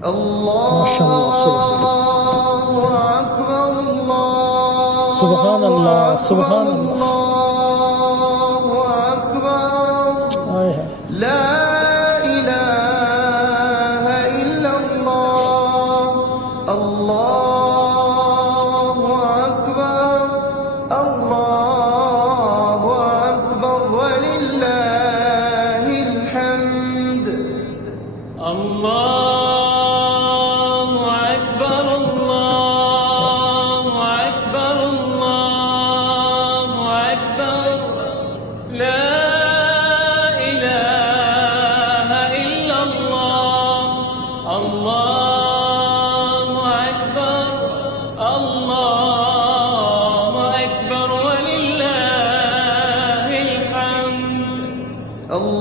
ما شاء الله. سبحان الله سبحان الله. هاي هاي. لا إله إلا الله. الله أكبر. الله أكبر ولله الحمد. الله أكبر. الله أكبر. الله أكبر. لا إله إلا الله. الله أكبر. الله أكبر ولله الحمد. الله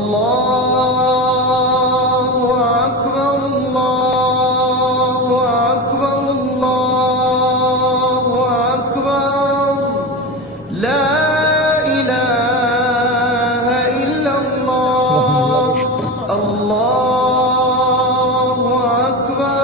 أكبر. الله أكبر. الله أكبر. لا إله إلا سبحان الله. الله. الله أكبر.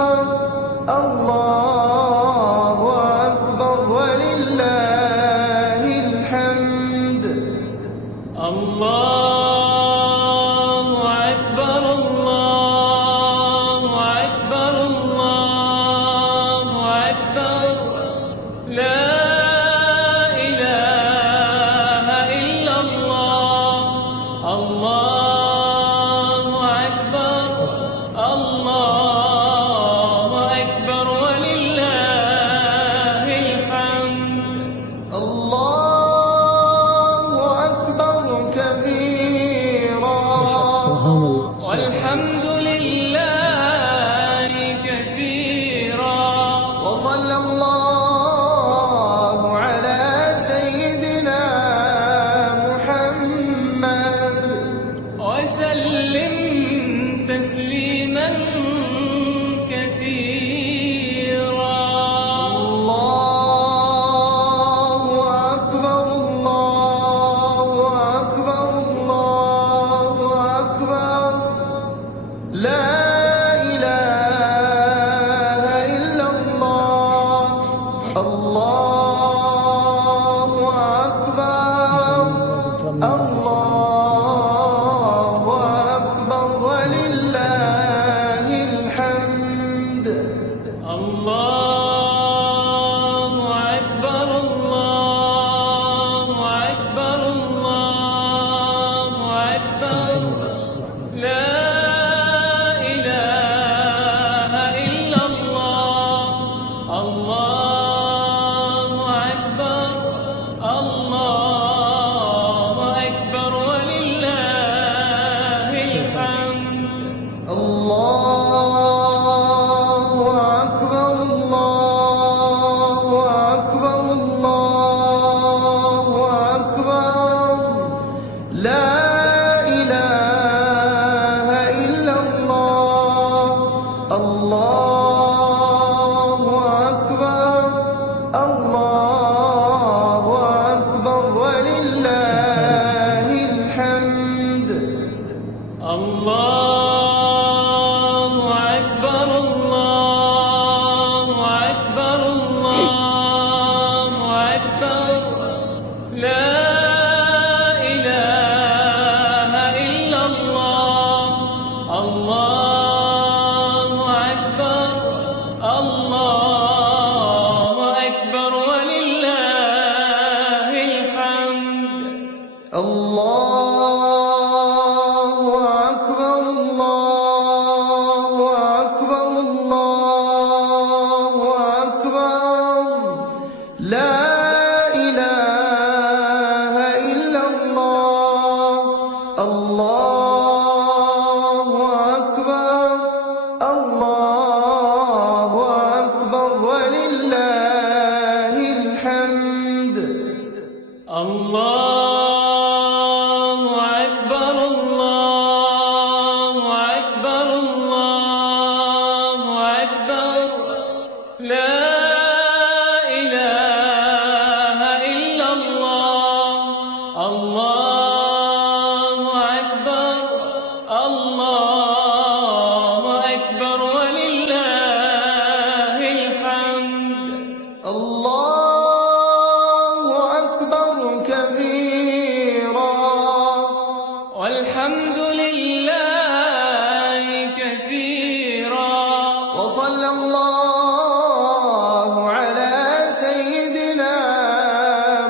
وصلى الله على سيدنا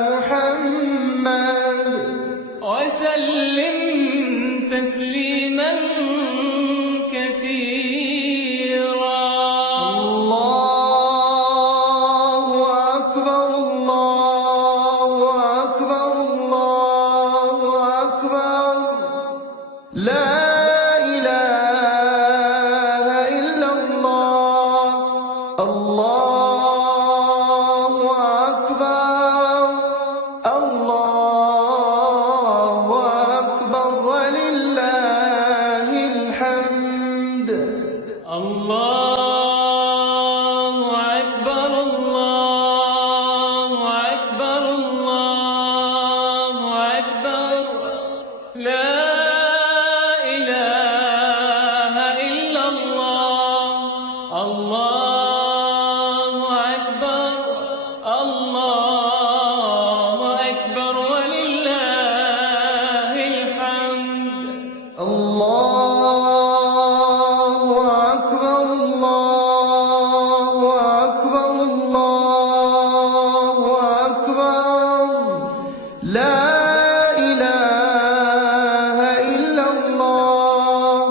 محمد وسلم تسليما كثيرا. الله أكبر الله أكبر الله أكبر لا إله إلا الله. الله أكبر الله أكبر ولله الحمد. الله أكبر الله أكبر الله أكبر لا إله إلا الله. الله أكبر الله أكبر ولله الحمد. الله أكبر الله أكبر الله أكبر لا إله إلا الله.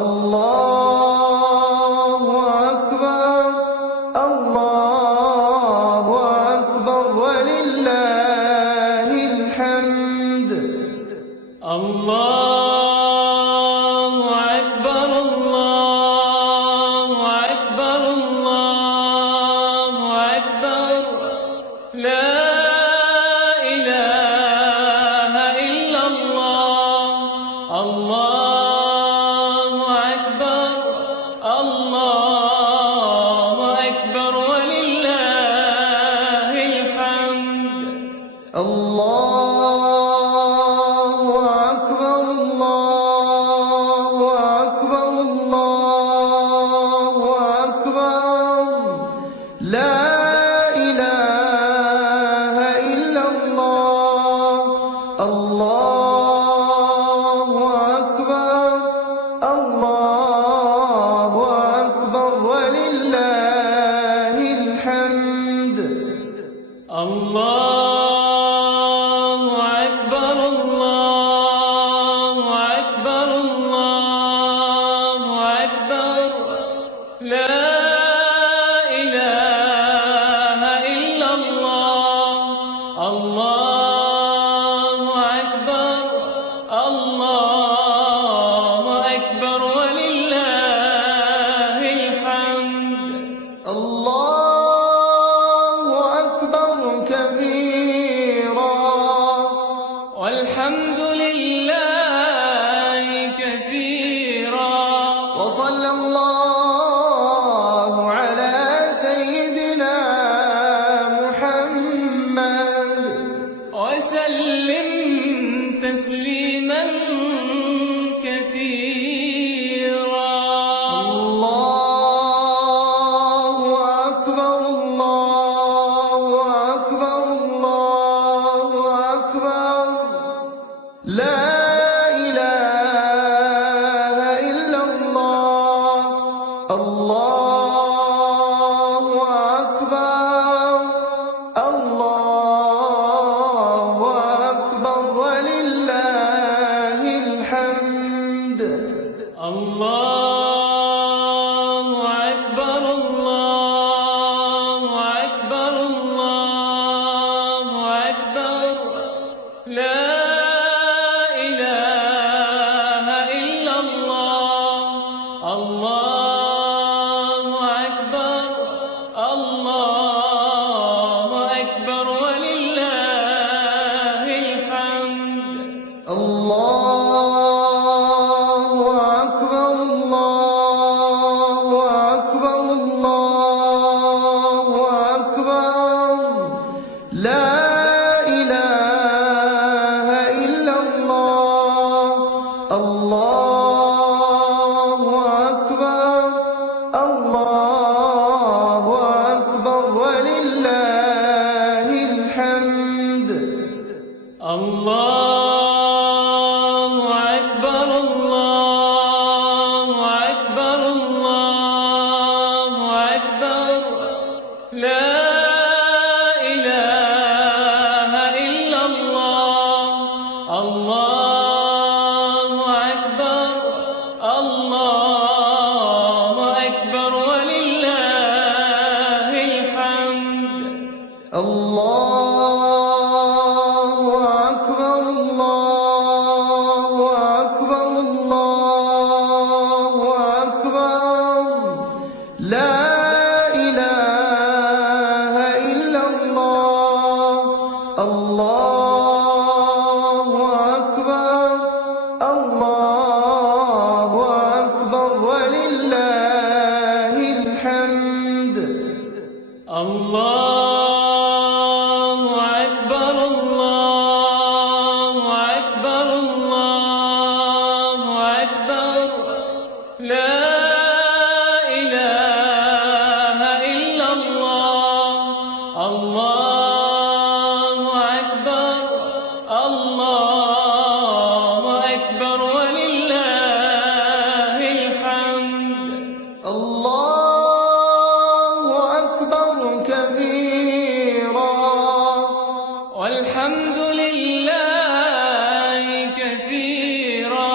الله أكبر الله أكبر ولله الحمد. الله أكبر الله أكبر الله أكبر لا إله إلا الله. الله أكبر الله أكبر ولله الحمد. الله أكبر الله أكبر الله أكبر لا إله إلا الله. الله أكبر الله أكبر ولله الحمد. الله أكبر الله أكبر الله أكبر لا إله إلا الله. الله أكبر الله أكبر ولله الحمد. الله أكبر كبيرا والحمد لله كثيرا. وصلى الله الله أكبر الله أكبر الله أكبر لا إله إلا الله الله أكبر الله أكبر ولله الحمد الله أكبر كبيرا والحمد لله كثيرا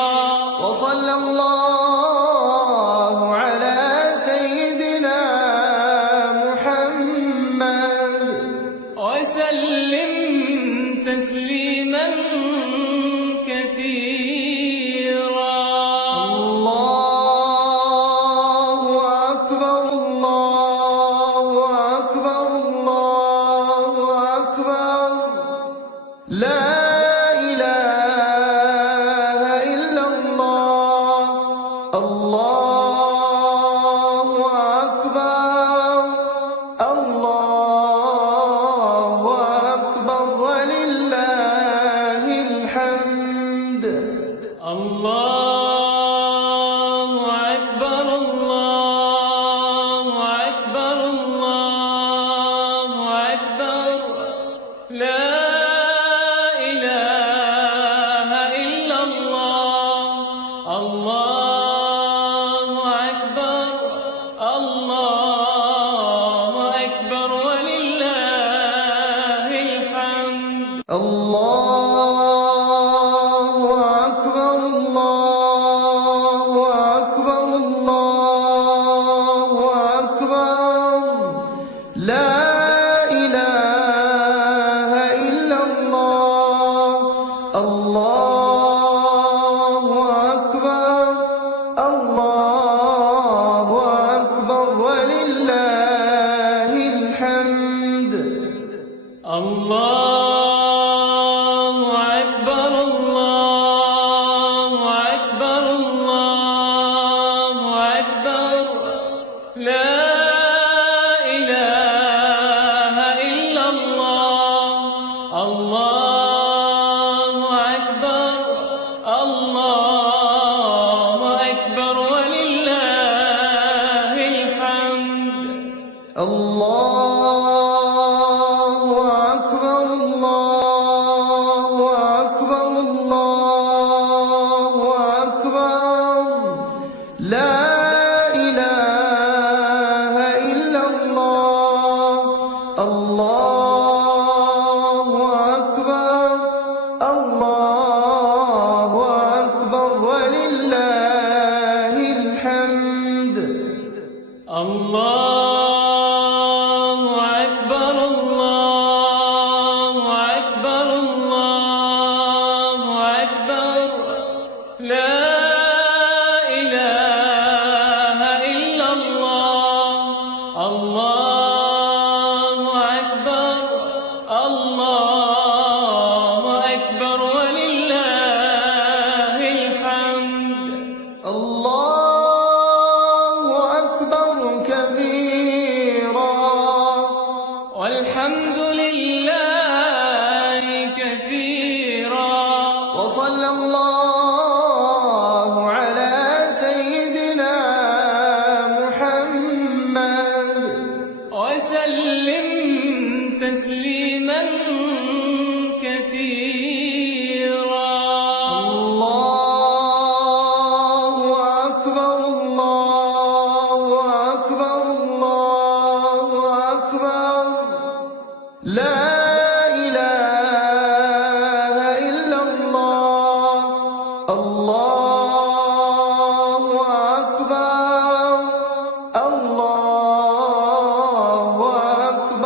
وصلى الله على سيدنا محمد وسلم تسليما كثيرا الله أكبر الله أكبر الله أكبر لا إله إلا الله الله أكبر الله أكبر ولله الحمد الله أكبر الله أكبر الله أكبر لا إله إلا الله الله أكبر الله أكبر ولله الحمد الله أكبر الله أكبر الله أكبر لا إله إلا الله الله أكبر الله أكبر ولله الحمد الله أكبر الله أكبر الله أكبر لا إله إلا الله الله أكبر الله أكبر ولله الحمد الله أكبر الله أكبر الله أكبر لا إله إلا الله الله أكبر الله أكبر ولله الحمد الله أكبر الله أكبر الله أكبر لا إله إلا الله الله أكبر الله أكبر ولله الحمد الله أكبر كبيرا والحمد لله كثيرا وصلى الله على سيدنا محمد وسلم تسليما كثيرا الله أكبر الله أكبر الله أكبر لا إله إلا الله الله أكبر الله أكبر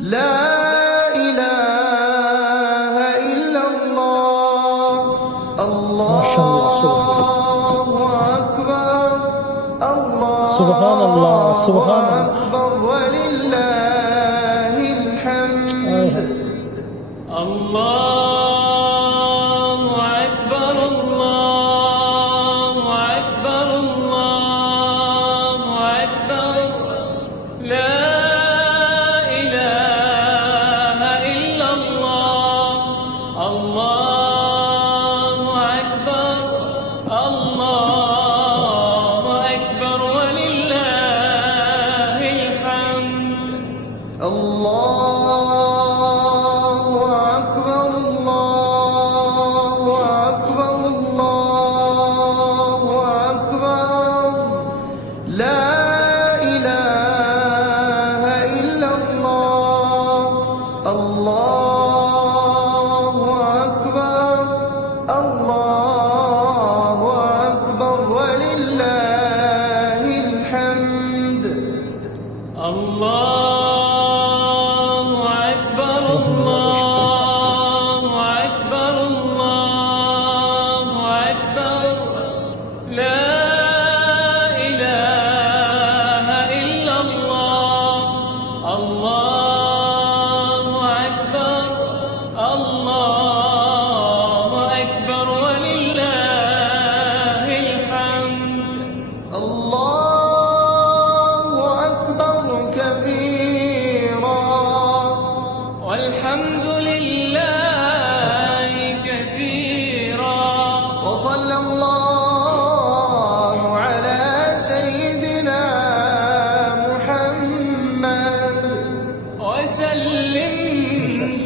لا إله إلا الله. ما شاء الله. الله أكبر. الله سبحان الله. سبحان الله. أكبر ولله الحمد. الله أكبر الله أكبر الله أكبر لا إله إلا الله. الله أكبر الله أكبر ولله الحمد. الله أكبر. الله أكبر. الله أكبر. لا إله إلا الله. الله أكبر. الله أكبر ولله الحمد. الله أكبر الله أكبر الله أكبر لا إله إلا الله. الله أكبر الله أكبر ولله الحمد. الله أكبر كبيرا والحمد لله كثيرا وصلى الله على سيدنا محمد وسلم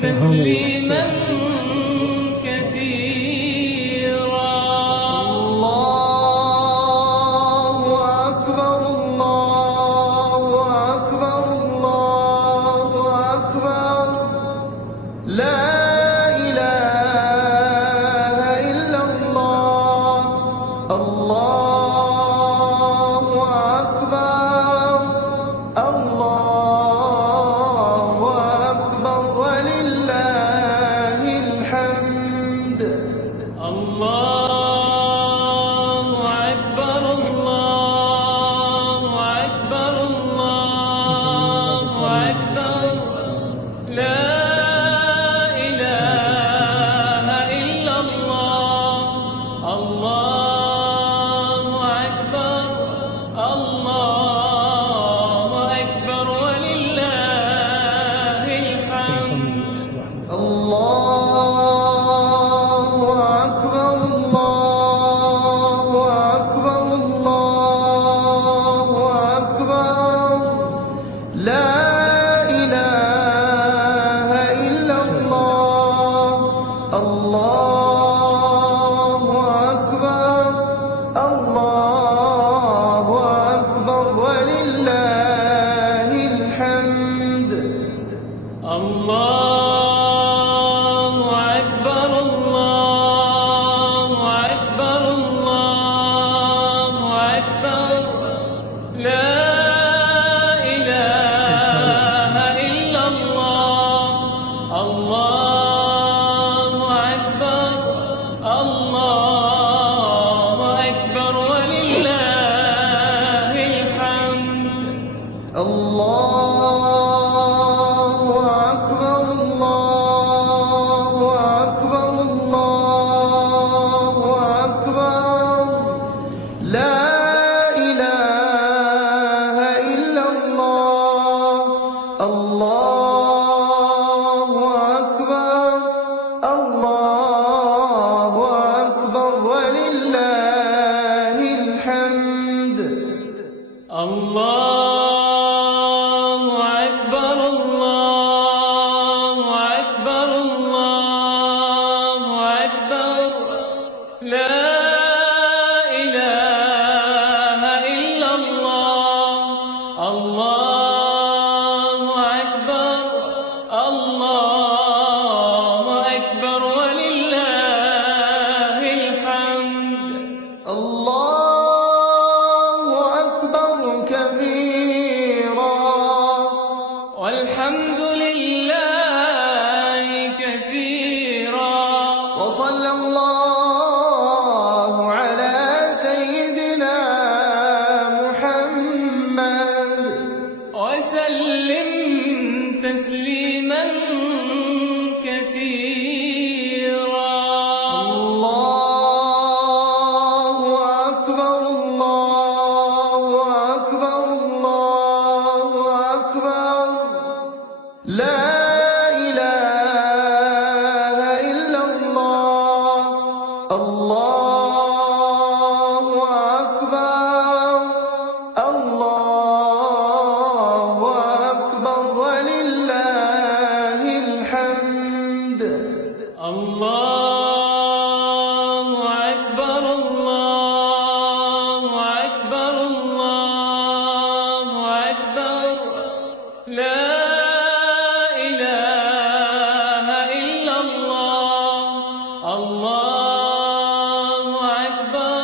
تسليما كثيرا. الله أكبر. الله أكبر. الله أكبر. لا إله إلا الله. الله أكبر. الله أكبر ولله الحمد. الله أكبر الله أكبر الله أكبر لا إله إلا الله. الله أكبر الله أكبر ولله الحمد. الله أكبر. الله أكبر. الله أكبر. لا إله إلا الله. الله أكبر. الله أكبر ولله الحمد. الله أكبر الله أكبر الله أكبر لا إله إلا الله. الله أكبر الله أكبر ولله الحمد. الله أكبر. الله والحمد لله كثيرا وصلى الله على سيدنا محمد وسلم تسليما كثيرا. الله أكبر الله أكبر الله أكبر لا إله إلا الله. الله أكبر الله أكبر ولله الحمد. الله أكبر الله أكبر الله أكبر لا إله إلا الله. الله أكبر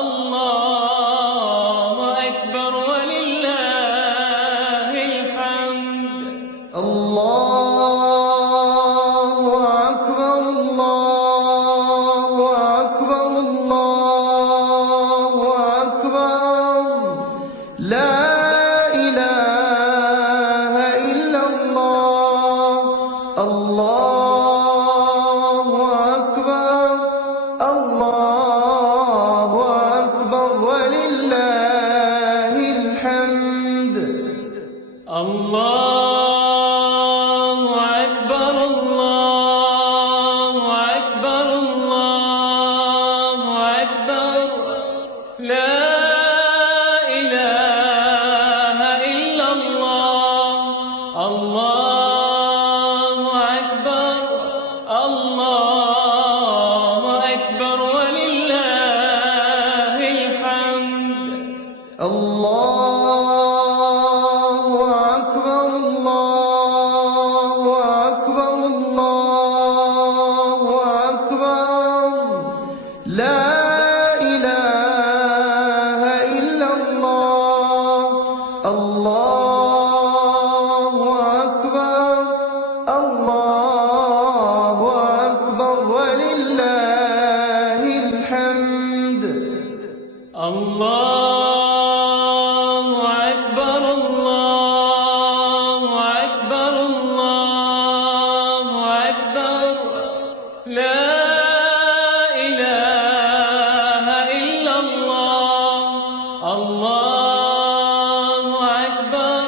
الله أكبر ولله الحمد. الله أكبر الله أكبر الله أكبر لا إله إلا الله. الله أكبر الله أكبر ولله الحمد. الله أكبر الله أكبر الله أكبر لا إله إلا الله. الله أكبر الله أكبر ولله الحمد. الله أكبر الله أكبر الله أكبر لا إله إلا الله. الله أكبر الله أكبر ولله الحمد. الله أكبر الله أكبر الله أكبر لا إله إلا الله. الله أكبر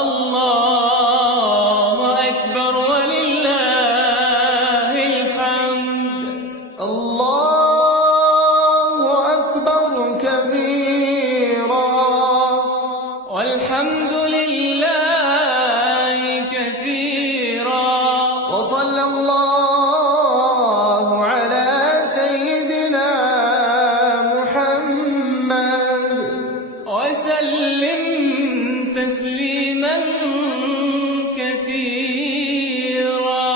الله أكبر ولله الحمد. الله أكبر كبيرا والحمد لله كثيرا وصلى الله على سيدنا محمد وسلم تسليما كثيرا.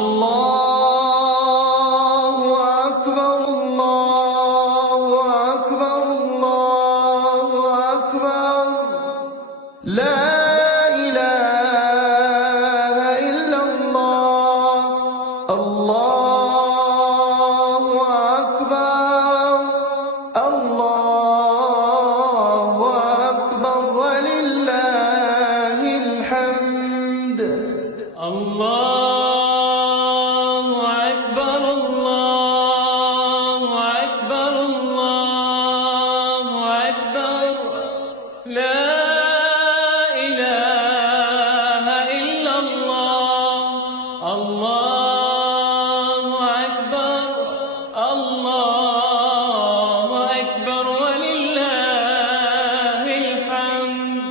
الله أكبر الله أكبر الله أكبر لا إله إلا الله. الله أكبر الله أكبر ولله الحمد. الله أكبر الله أكبر الله أكبر لا إله إلا الله.